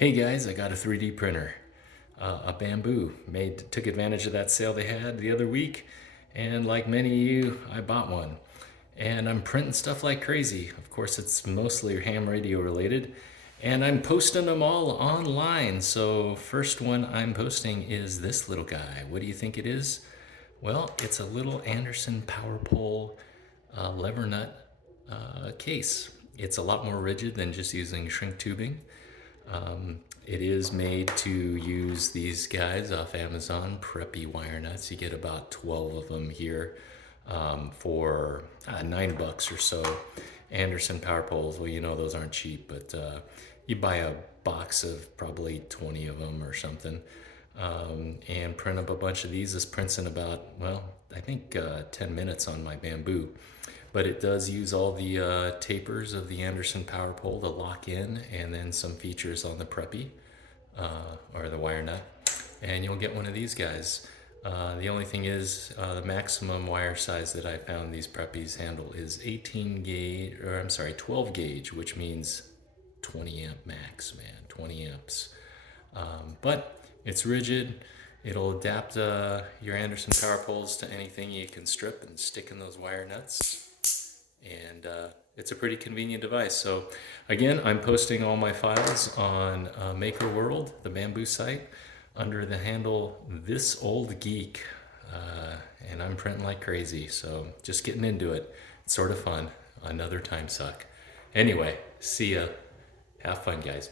Hey guys, I got a 3D printer, a bamboo. Took advantage of that sale they had the other week, and like many of you, I bought one. And I'm printing stuff like crazy. Of course, it's mostly ham radio related, and I'm posting them all online. So first one I'm posting is this little guy. What do you think it is? Well, it's a little Anderson power pole lever nut case. It's a lot more rigid than just using shrink tubing. It is made to use these guys off Amazon, preppy wire nuts. You get about 12 of them here for $9 or so. Anderson power poles, well, you know those aren't cheap, but you buy a box of probably 20 of them or something, and print up a bunch of these. This prints in about, well, I think 10 minutes on my bamboo. But it does use all the tapers of the Anderson power pole to lock in, and then some features on the preppy or the wire nut, and you'll get one of these guys. The only thing is the maximum wire size that I found these preppies handle is 18 gauge, or I'm sorry, 12 gauge, which means 20 amp max, man, 20 amps. But it's rigid. It'll adapt your Anderson power poles to anything you can strip and stick in those wire nuts. And it's a pretty convenient device. So again, I'm posting all my files on Maker World, the bamboo site, under the handle thisoldgeek, and I'm printing like crazy. So just getting into it. It's sort of fun. Another time suck. Anyway, see ya. Have fun, guys.